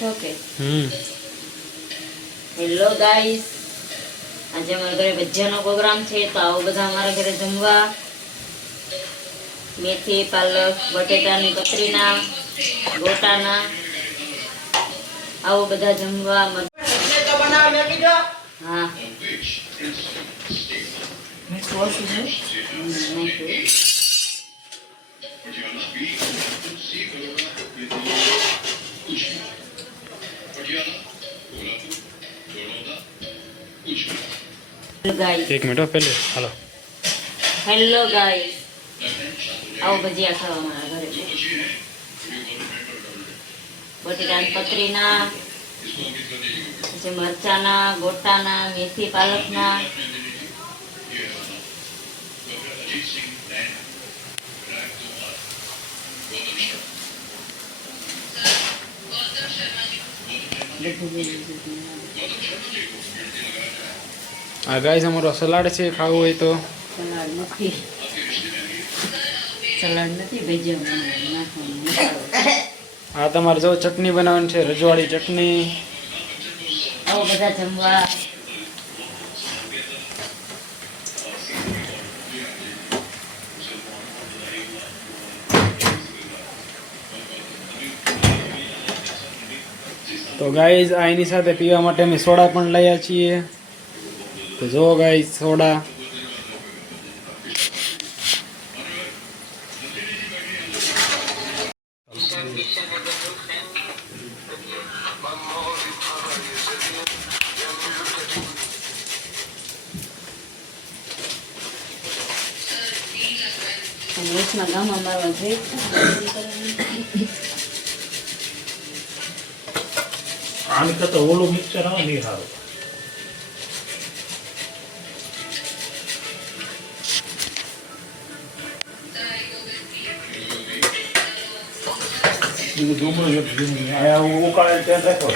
છો કે hello guys, આજે અમારા ઘરે ભજીયાનો પ્રોગ્રામ છે, તો આવો બધા અમારા ઘરે જમવા. મેથી, પાલક, બટેટાની કતરીના, ગોટાના, આવો બધા જમવા. હા एक मिनट पहले हेलो હેલો ગાઈસ, આવો ભજીયા ખાવા મારા ઘરે. બટેટાની કતરીના, પછી મરચાના, ગોટાના, મેથી પાલકના. आ गाइस हमारो सलाड છે, ખાવું હોય તો. સલાડ નથી, ભજીયા નાખવાનું. આ તમારે જો ચટણી બનાવવાની છે, રજવાડી ચટણી. આવો બધા જમવા. તો ગાઈઝ આ એની સાથે પીવા માટે અમે સોડા પણ લાવ્યા છીએ. તો જો ગાઈઝ સોડા. ગામમાં મારવા જઈ આની કરતા ઓલું મિક્સર આવે નહીં સારું. ઉકાળે ત્યાં રાખો.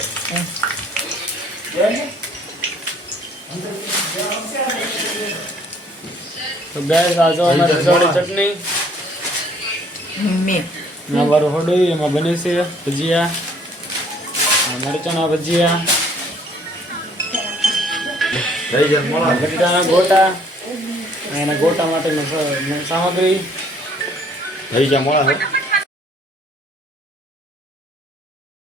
તો ગાઈઝ આ જો અમારી રજવાડી ચટણી. અમારું હોડું એમાં બને છે ભજીયા, મરચાના ભજીયા, બટાટાના ગોટા, એના ગોટા માટેની સામગ્રી. થઈ જાય મોળા